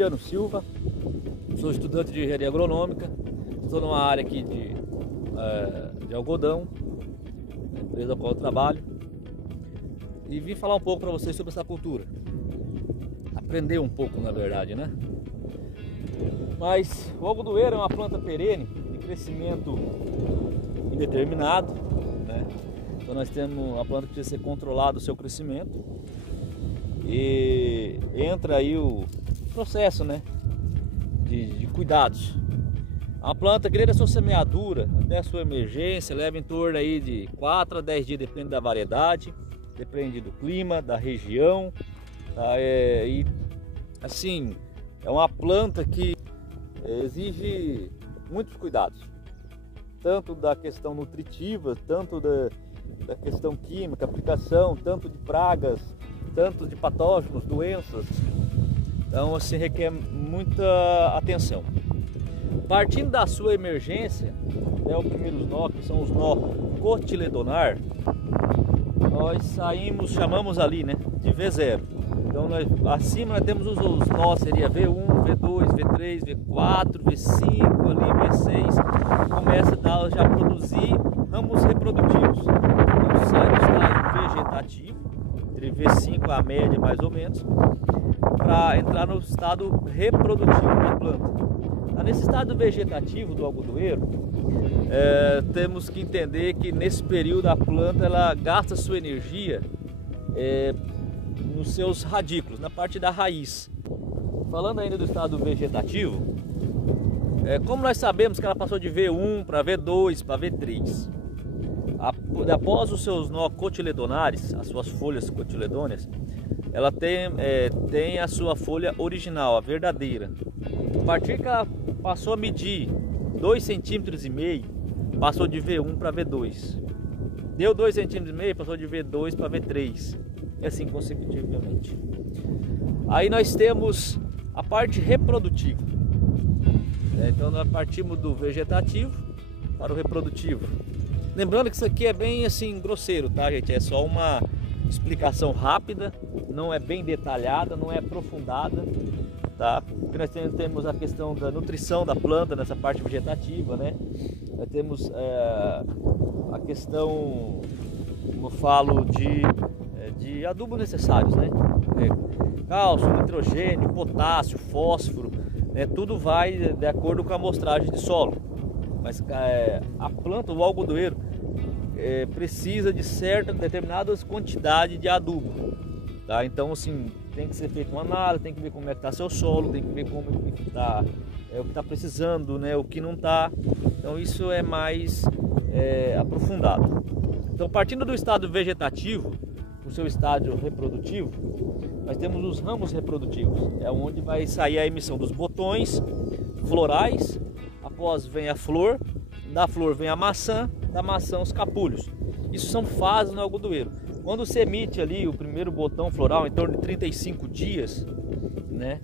Cristiano Silva, sou estudante de engenharia agronômica, estou numa área aqui de algodão, na empresa na qual eu trabalho, e vim falar um pouco para vocês sobre essa cultura, aprender um pouco na verdade, né? Mas o algodoeiro é uma planta perene de crescimento indeterminado, né? Então nós temos uma planta que precisa ser controlado o seu crescimento e entra aí o processo, né, de cuidados. A planta, desde a sua semeadura até a sua emergência, leva em torno aí de 4 a 10 dias, depende da variedade, depende do clima, da região, tá? E assim, é uma planta que exige muitos cuidados, tanto da questão nutritiva, tanto da questão química, aplicação, tanto de pragas, tanto de patógenos, doenças. Então assim, requer muita atenção. Partindo da sua emergência, os primeiros nós, que são os nós cotiledonar, nós chamamos ali, né, de V0. Então acima nós temos os nós, seria V1, V2, V3, V4, V5, ali V6, começa a já produzir ramos reprodutivos. Então sai do estágio vegetativo, entre V5 a média mais ou menos, para entrar no estado reprodutivo da planta. Nesse estado vegetativo do algodoeiro, temos que entender que nesse período a planta ela gasta sua energia nos seus radículos, na parte da raiz. Falando ainda do estado vegetativo, como nós sabemos que ela passou de V1 para V2 para V3, após os seus nó cotiledonares, as suas folhas cotiledôneas, ela tem a sua folha original, a verdadeira. A partir que ela passou a medir 2,5 cm, passou de V1 para V2. Deu 2,5 cm, passou de V2 para V3. E assim consecutivamente. Aí nós temos a parte reprodutiva. Então nós partimos do vegetativo para o reprodutivo. Lembrando que isso aqui é bem assim grosseiro, tá, gente? É só uma explicação rápida, não é bem detalhada, não é aprofundada, tá? Porque nós temos a questão da nutrição da planta nessa parte vegetativa, né? Nós temos a questão, como eu falo, de adubos necessários, né? Cálcio, nitrogênio, potássio, fósforo, né? Tudo vai de acordo com a amostragem de solo. Mas a planta, o algodoeiro, precisa de certa determinada quantidade de adubo, tá? Então assim, tem que ser feita uma análise, tem que ver como é que está seu solo, tem que ver como é que está, o que está precisando, né? O que não está. Então isso é mais aprofundado. Então, partindo do estado vegetativo, o seu estágio reprodutivo, nós temos os ramos reprodutivos, é onde vai sair a emissão dos botões florais. Após vem a flor, da flor vem a maçã, da maçã os capulhos. Isso são fases no algodoeiro. Quando você emite ali o primeiro botão floral em torno de 35 dias, né?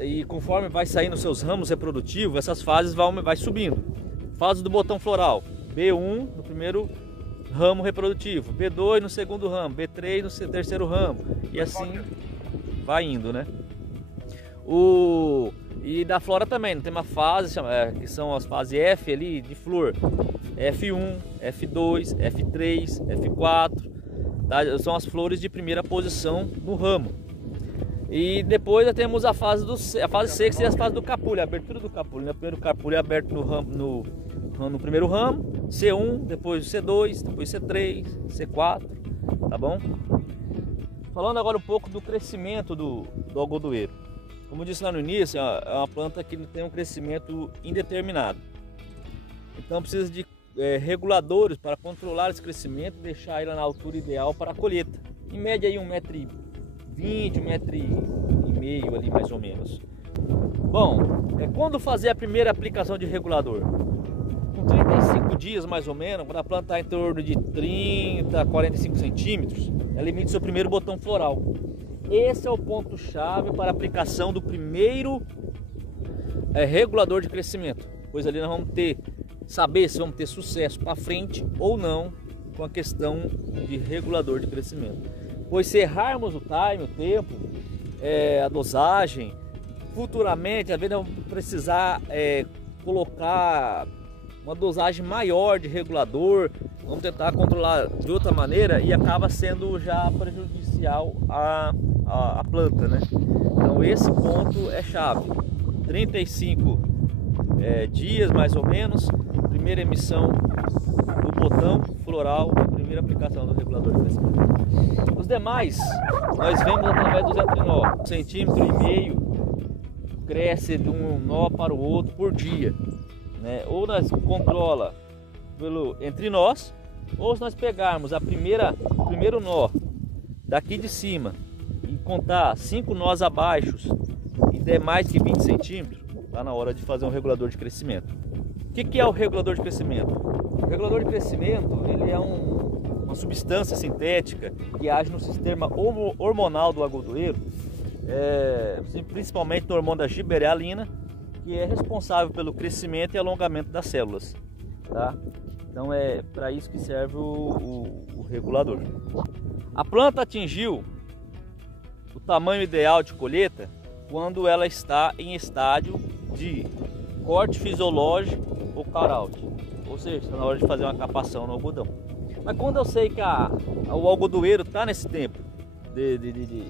E conforme vai saindo os seus ramos reprodutivos, essas fases vai subindo. Fase do botão floral, B1 no primeiro ramo reprodutivo, B2 no segundo ramo, B3 no terceiro ramo, e assim vai indo, né? E da flora também, tem uma fase que são as fases F ali de flor, F1, F2, F3, F4, tá? São as flores de primeira posição no ramo. E depois já temos a fase C, que seria a fase do capulho, a abertura do capulho, né? O primeiro capulho é aberto no primeiro ramo, C1, depois C2, depois C3, C4, tá bom? Falando agora um pouco do crescimento do algodoeiro. Como eu disse lá no início, é uma planta que tem um crescimento indeterminado. Então precisa de reguladores para controlar esse crescimento e deixar ele na altura ideal para a colheita. Em média aí 1,20 m, 1,5 m ali mais ou menos. Bom, quando fazer a primeira aplicação de regulador? Com 35 dias mais ou menos, quando a planta está em torno de 30 a 45 centímetros, ela emite seu primeiro botão floral. Esse é o ponto-chave para a aplicação do primeiro regulador de crescimento, pois ali nós vamos saber se vamos ter sucesso para frente ou não com a questão de regulador de crescimento. Pois se errarmos o time, o tempo, a dosagem. Futuramente, às vezes vamos precisar colocar uma dosagem maior de regulador, vamos tentar controlar de outra maneira e acaba sendo já prejudicial à planta, né? Então esse ponto é chave. 35 dias mais ou menos, primeira emissão do botão floral, primeira aplicação do regulador de crescimento. Os demais nós vemos através dos entrenó, 1,5 cm cresce de um nó para o outro por dia, né? Ou nós controla entre nós, ou se nós pegarmos o primeiro nó daqui de cima e contar 5 nós abaixo e der mais que 20 centímetros, está na hora de fazer um regulador de crescimento. O que é o regulador de crescimento? O regulador de crescimento ele é uma substância sintética que age no sistema hormonal do algodoeiro, principalmente no hormônio da gibberelina, que é responsável pelo crescimento e alongamento das células, tá? Então é para isso que serve o regulador. A planta atingiu o tamanho ideal de colheita quando ela está em estádio de corte fisiológico ou cut-out, ou seja, está na hora de fazer uma capação no algodão. Mas quando eu sei que o algodoeiro está nesse tempo de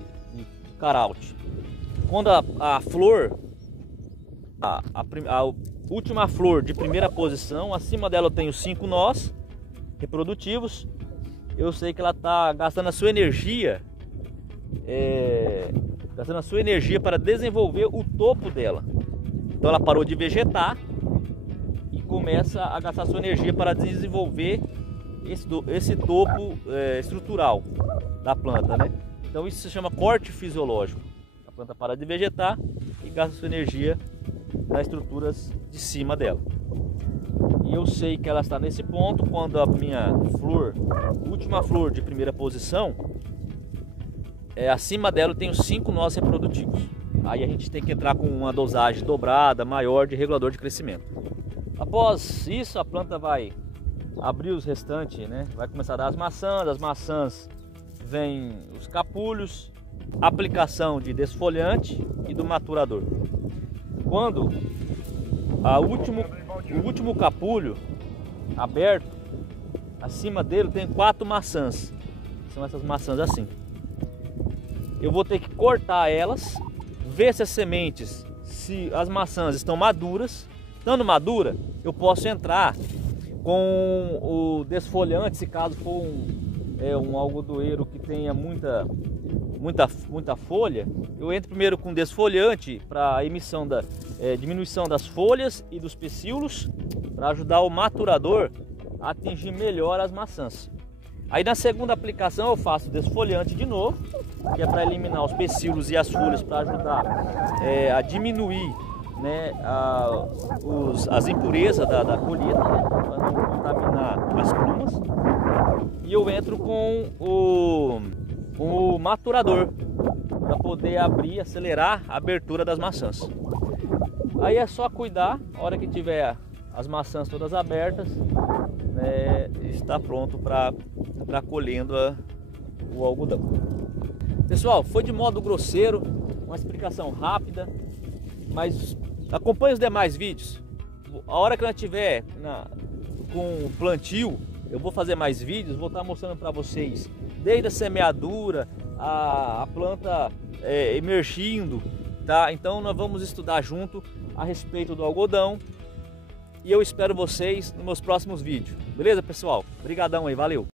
cut-out, quando a flor, a última flor de primeira posição, acima dela eu tenho 5 nós reprodutivos, eu sei que ela está gastando a sua energia, para desenvolver o topo dela. Então ela parou de vegetar e começa a gastar sua energia para desenvolver esse topo estrutural da planta, né? Então isso se chama corte fisiológico. A planta para de vegetar e gasta sua energia nas estruturas de cima dela. E eu sei que ela está nesse ponto quando a minha flor, última flor de primeira posição, acima dela eu tenho 5 nós reprodutivos. Aí a gente tem que entrar com uma dosagem dobrada, maior de regulador de crescimento. Após isso a planta vai abrir os restantes, né? Vai começar a dar as maçãs vem os capulhos, aplicação de desfolhante e do maturador. Quando o último capulho aberto, acima dele tem 4 maçãs, são essas maçãs assim. Eu vou ter que cortar elas, ver se as sementes, se as maçãs estão maduras. Estando madura, eu posso entrar com o desfolhante, se caso for um algodoeiro que tenha muita folha, eu entro primeiro com desfolhante para diminuição das folhas e dos pecíolos, para ajudar o maturador a atingir melhor as maçãs. Aí na segunda aplicação eu faço desfolhante de novo, que é para eliminar os pecíolos e as folhas, para ajudar a diminuir, né, as impurezas da colheita, né, para não contaminar as plumas. E eu entro com o maturador para poder acelerar a abertura das maçãs. Aí é só cuidar, a hora que tiver as maçãs todas abertas, né, está pronto para colhendo o algodão. Pessoal, foi de modo grosseiro, uma explicação rápida, mas acompanhe os demais vídeos. A hora que nós tiver com o plantio, eu vou fazer mais vídeos, vou estar mostrando para vocês desde a semeadura, a planta emergindo, tá? Então nós vamos estudar junto a respeito do algodão e eu espero vocês nos meus próximos vídeos. Beleza, pessoal? Obrigadão aí, valeu!